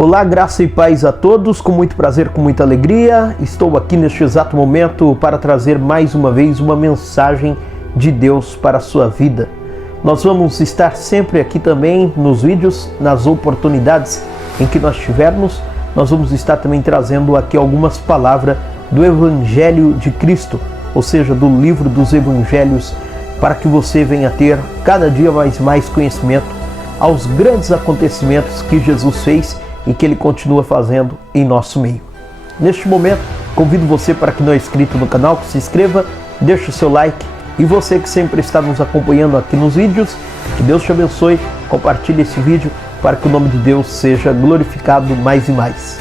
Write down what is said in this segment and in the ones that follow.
Olá, graça e paz a todos, com muito prazer, com muita alegria. Estou aqui neste exato momento para trazer mais uma vez uma mensagem de Deus para a sua vida. Nós vamos estar sempre aqui também nos vídeos, nas oportunidades em que nós tivermos. Nós vamos estar também trazendo aqui algumas palavras do Evangelho de Cristo, ou seja, do livro dos Evangelhos, para que você venha ter cada dia mais conhecimento aos grandes acontecimentos que Jesus fez e que Ele continua fazendo em nosso meio. Neste momento, convido você para que não é inscrito no canal, que se inscreva, deixe o seu like, e você que sempre está nos acompanhando aqui nos vídeos, que Deus te abençoe, compartilhe esse vídeo para que o nome de Deus seja glorificado mais e mais.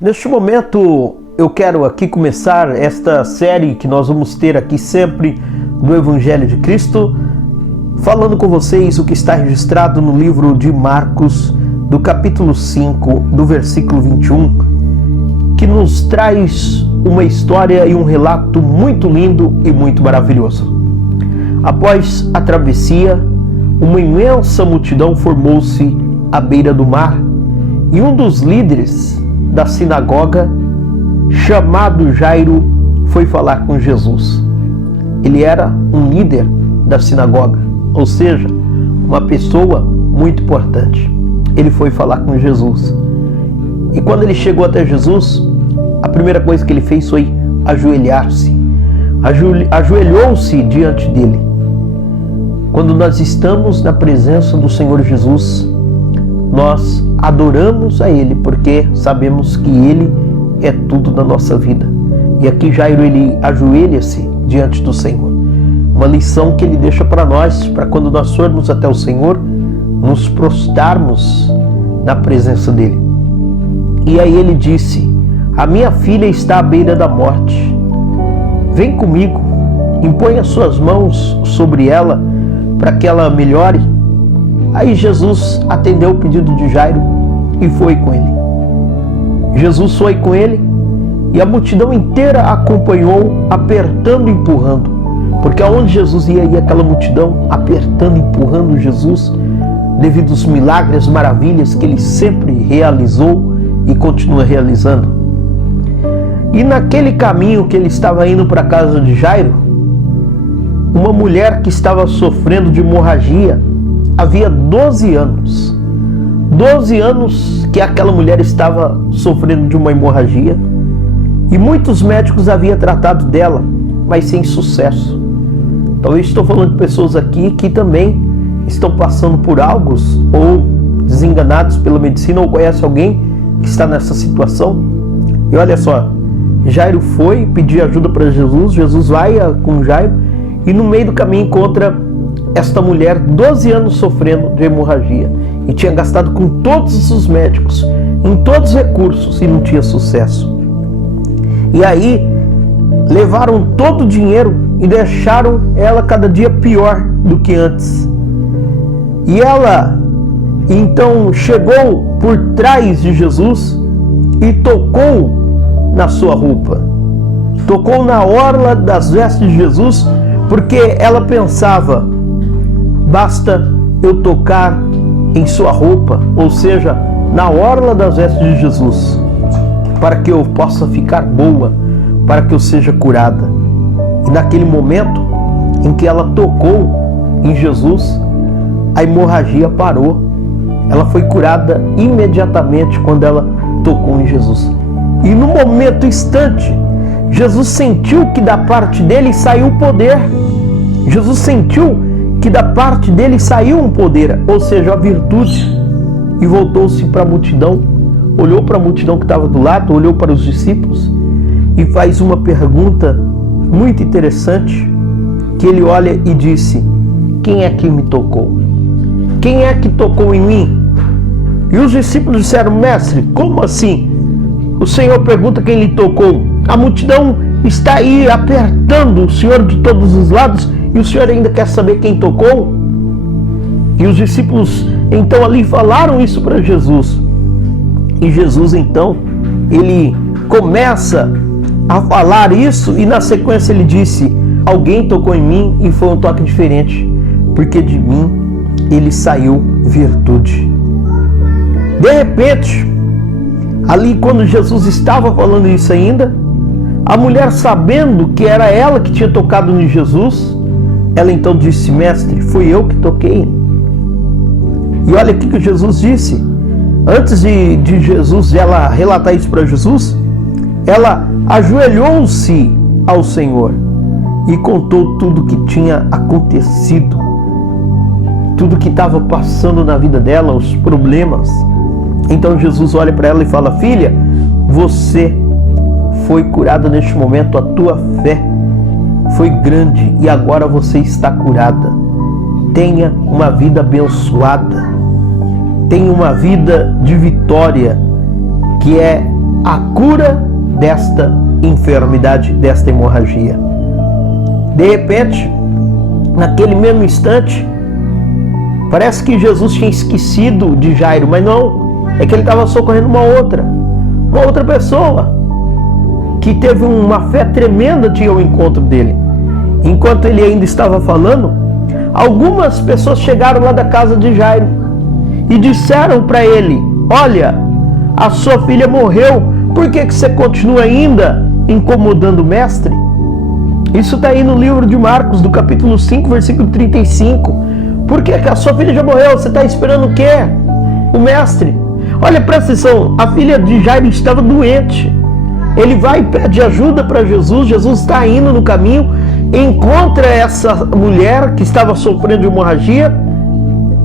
Neste momento, eu quero aqui começar esta série que nós vamos ter aqui sempre do Evangelho de Cristo, falando com vocês o que está registrado no livro de Marcos, do capítulo 5, do versículo 21, que nos traz uma história e um relato muito lindo e muito maravilhoso. Após a travessia, uma imensa multidão formou-se à beira do mar e um dos líderes da sinagoga, chamado Jairo, foi falar com Jesus. Ele era um líder da sinagoga, ou seja, uma pessoa muito importante. Ele foi falar com Jesus. E quando ele chegou até Jesus, a primeira coisa que ele fez foi ajoelhar-se. Ajoelhou-se diante dele. Quando nós estamos na presença do Senhor Jesus, nós adoramos a Ele, porque sabemos que Ele é tudo na nossa vida. E aqui Jairo, ele ajoelha-se diante do Senhor. Uma lição que ele deixa para nós, para quando nós formos até o Senhor, nos prostrarmos na presença dEle. E aí ele disse: a minha filha está à beira da morte. Vem comigo, impõe as suas mãos sobre ela, para que ela melhore. Aí Jesus atendeu o pedido de Jairo e foi com ele. Jesus foi com ele e a multidão inteira acompanhou, apertando e empurrando. Porque aonde Jesus ia aquela multidão apertando e empurrando Jesus, devido aos milagres, maravilhas que ele sempre realizou e continua realizando. E naquele caminho que ele estava indo para a casa de Jairo, uma mulher que estava sofrendo de hemorragia, havia 12 anos. 12 anos que aquela mulher estava sofrendo de uma hemorragia e muitos médicos haviam tratado dela, mas sem sucesso. Talvez estou falando de pessoas aqui que também estão passando por algo ou desenganados pela medicina ou conhece alguém que está nessa situação. E olha só, Jairo foi pedir ajuda para Jesus, Jesus vai com Jairo e no meio do caminho encontra esta mulher, 12 anos sofrendo de hemorragia, e tinha gastado com todos os médicos, em todos os recursos, e não tinha sucesso. E aí levaram todo o dinheiro e deixaram ela cada dia pior do que antes. E ela então chegou por trás de Jesus e tocou na sua roupa, tocou na orla das vestes de Jesus, porque ela pensava: basta eu tocar em sua roupa, ou seja, na orla das vestes de Jesus, para que eu possa ficar boa, para que eu seja curada. E naquele momento em que ela tocou em Jesus, a hemorragia parou. Ela foi curada imediatamente quando ela tocou em Jesus. E no momento instante, Jesus sentiu que da parte dele saiu o poder. Jesus sentiu que da parte dele saiu um poder, ou seja, a virtude, e voltou-se para a multidão, olhou para a multidão que estava do lado, olhou para os discípulos e faz uma pergunta muito interessante, que ele olha e disse: quem é que me tocou? Quem é que tocou em mim? E os discípulos disseram: mestre, como assim? O Senhor pergunta quem lhe tocou. A multidão está aí apertando o Senhor de todos os lados e o Senhor ainda quer saber quem tocou? E os discípulos então ali falaram isso para Jesus. E Jesus então, ele começa a falar isso e na sequência ele disse: alguém tocou em mim e foi um toque diferente, porque de mim ele saiu virtude. De repente, ali quando Jesus estava falando isso ainda, a mulher, sabendo que era ela que tinha tocado em Jesus, ela então disse: mestre, fui eu que toquei. E olha aqui que Jesus disse. Antes de Jesus, ela relatar isso para Jesus, ela ajoelhou-se ao Senhor e contou tudo que tinha acontecido, tudo que estava passando na vida dela, os problemas. Então Jesus olha para ela e fala: filha, você foi curada neste momento, a tua fé foi grande e agora você está curada. Tenha uma vida abençoada, tenha uma vida de vitória, que é a cura desta enfermidade, desta hemorragia. De repente, naquele mesmo instante, parece que Jesus tinha esquecido de Jairo, mas não, é que ele estava socorrendo uma outra pessoa que teve uma fé tremenda de ir ao encontro dele. Enquanto ele ainda estava falando, algumas pessoas chegaram lá da casa de Jairo e disseram para ele: olha, a sua filha morreu, por que você continua ainda incomodando o mestre? Isso está aí no livro de Marcos, do capítulo 5, versículo 35. Por que a sua filha já morreu? Você está esperando o quê? O mestre. Olha, presta atenção, a filha de Jairo estava doente. Ele vai e pede ajuda para Jesus. Jesus está indo no caminho, encontra essa mulher que estava sofrendo de hemorragia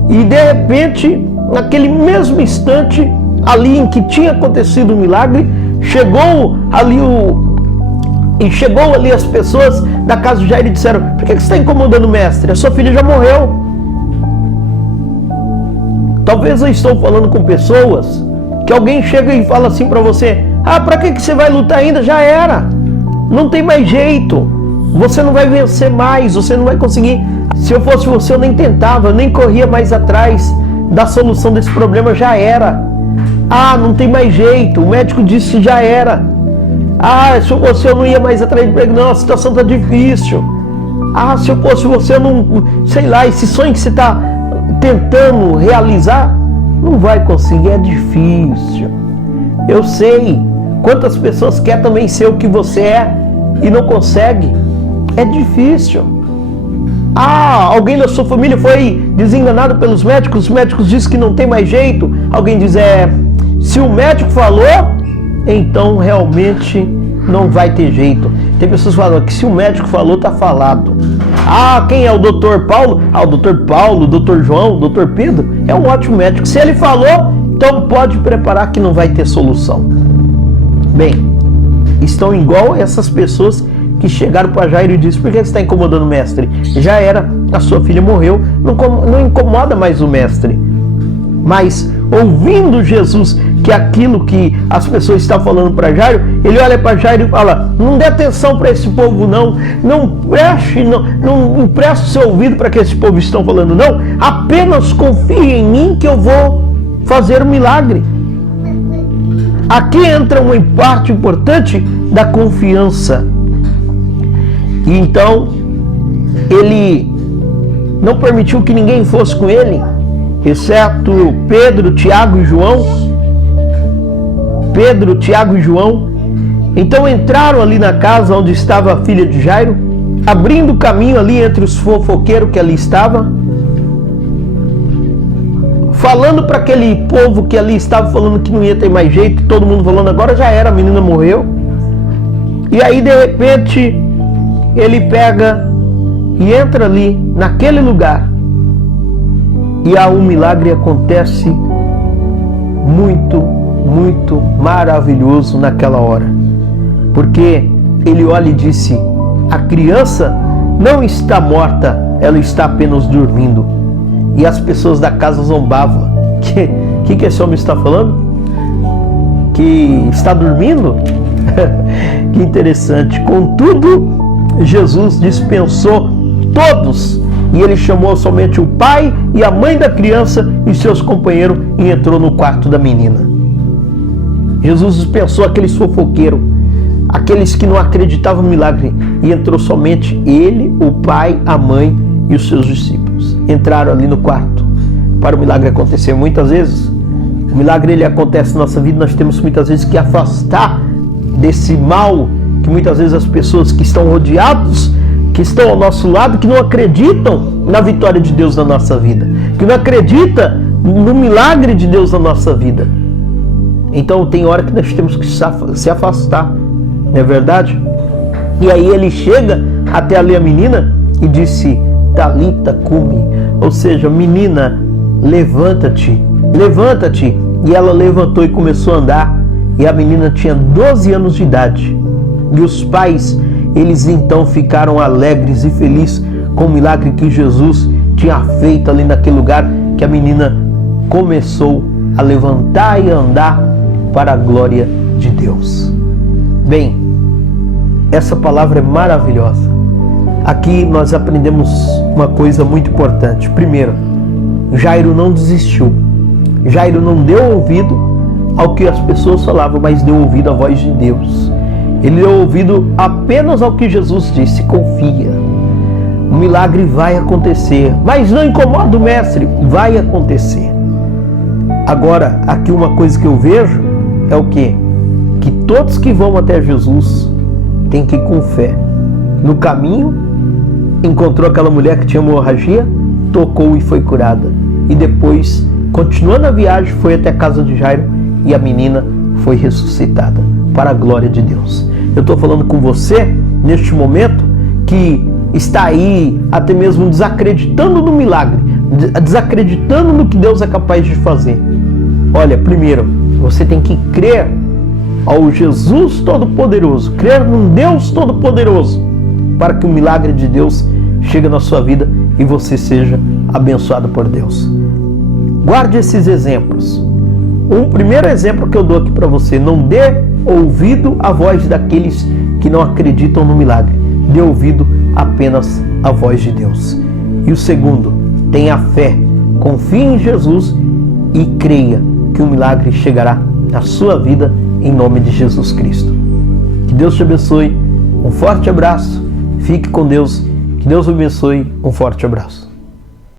e de repente, naquele mesmo instante, ali em que tinha acontecido o milagre, chegou ali as pessoas da casa de Jairo e disseram: por que você está incomodando o mestre? A sua filha já morreu. Talvez eu estou falando com pessoas que alguém chega e fala assim para você: ah, para que você vai lutar ainda? Já era, não tem mais jeito, você não vai vencer mais, você não vai conseguir. Se eu fosse você, eu nem tentava, eu nem corria mais atrás da solução desse problema, já era. Ah, não tem mais jeito, o médico disse que já era. Ah, se eu fosse, eu não ia mais atrás de emprego, não, a situação está difícil. Ah, se eu fosse você, eu não, sei lá, esse sonho que você está tentando realizar, não vai conseguir, é difícil. Eu sei quantas pessoas querem também ser o que você é e não consegue. É difícil. Ah, alguém da sua família foi desenganado pelos médicos, os médicos dizem que não tem mais jeito. Alguém diz: se o médico falou, então realmente não vai ter jeito. Tem pessoas que falam que se o médico falou, tá falado. Ah, quem é o doutor Paulo? Ah, o doutor Paulo, o doutor João, o doutor Pedro é um ótimo médico. Se ele falou, então pode preparar que não vai ter solução. Bem, estão igual essas pessoas que chegaram para Jairo e disseram: por que você está incomodando o mestre? Já era, a sua filha morreu, não incomoda mais o mestre. Mas ouvindo Jesus que aquilo que as pessoas estavam falando para Jairo, ele olha para Jairo e fala: não dê atenção para esse povo não preste seu ouvido para que esse povo estão falando, não, apenas confie em mim que eu vou fazer um milagre. Aqui entra uma parte importante da confiança. E então ele não permitiu que ninguém fosse com ele, exceto Pedro, Tiago e João. Então entraram ali na casa onde estava a filha de Jairo, abrindo caminho ali entre os fofoqueiros que ali estavam, falando para aquele povo que ali estava falando que não ia ter mais jeito, todo mundo falando: agora já era, a menina morreu. E aí de repente ele pega e entra ali naquele lugar e um milagre acontece muito, muito maravilhoso naquela hora, porque ele olha e disse: a criança não está morta, ela está apenas dormindo. E as pessoas da casa zombavam. Que esse homem está falando? Que está dormindo? Que interessante. Contudo, Jesus dispensou todos e ele chamou somente o pai e a mãe da criança e seus companheiros e entrou no quarto da menina. Jesus dispensou aqueles fofoqueiros, aqueles que não acreditavam no milagre, e entrou somente ele, o pai, a mãe e os seus discípulos. Entraram ali no quarto para o milagre acontecer. Muitas vezes o milagre ele acontece na nossa vida, nós temos muitas vezes que afastar desse mal que muitas vezes as pessoas que estão rodeados, que estão ao nosso lado, que não acreditam na vitória de Deus na nossa vida, que não acreditam no milagre de Deus na nossa vida. Então tem hora que nós temos que se afastar, não é verdade? E aí ele chega até ali a menina e disse: Talita cumi, ou seja, menina, levanta-te, levanta-te. E ela levantou e começou a andar, e a menina tinha 12 anos de idade. E os pais, eles então ficaram alegres e felizes com o milagre que Jesus tinha feito ali naquele lugar, que a menina começou a levantar e andar para a glória de Deus. Bem, essa palavra é maravilhosa. Aqui nós aprendemos uma coisa muito importante. Primeiro, Jairo não desistiu. Jairo não deu ouvido ao que as pessoas falavam, mas deu ouvido à voz de Deus. Ele deu ouvido apenas ao que Jesus disse: confia. O milagre vai acontecer, mas não incomoda o mestre, vai acontecer. Agora, aqui uma coisa que eu vejo é o quê? Que todos que vão até Jesus têm que ir com fé. No caminho, encontrou aquela mulher que tinha hemorragia, tocou e foi curada. E depois, continuando a viagem, foi até a casa de Jairo e a menina foi ressuscitada, para a glória de Deus. Eu estou falando com você, neste momento, que está aí até mesmo desacreditando no milagre, desacreditando no que Deus é capaz de fazer. Olha, primeiro, você tem que crer ao Jesus Todo-Poderoso, crer num Deus Todo-Poderoso, para que o milagre de Deus chegue na sua vida e você seja abençoado por Deus. Guarde esses exemplos. Um primeiro exemplo que eu dou aqui para você: não dê ouvido à voz daqueles que não acreditam no milagre. Dê ouvido apenas à voz de Deus. E o segundo, tenha fé, confie em Jesus e creia que o milagre chegará na sua vida, em nome de Jesus Cristo. Que Deus te abençoe. Um forte abraço. Fique com Deus. Que Deus o abençoe. Um forte abraço.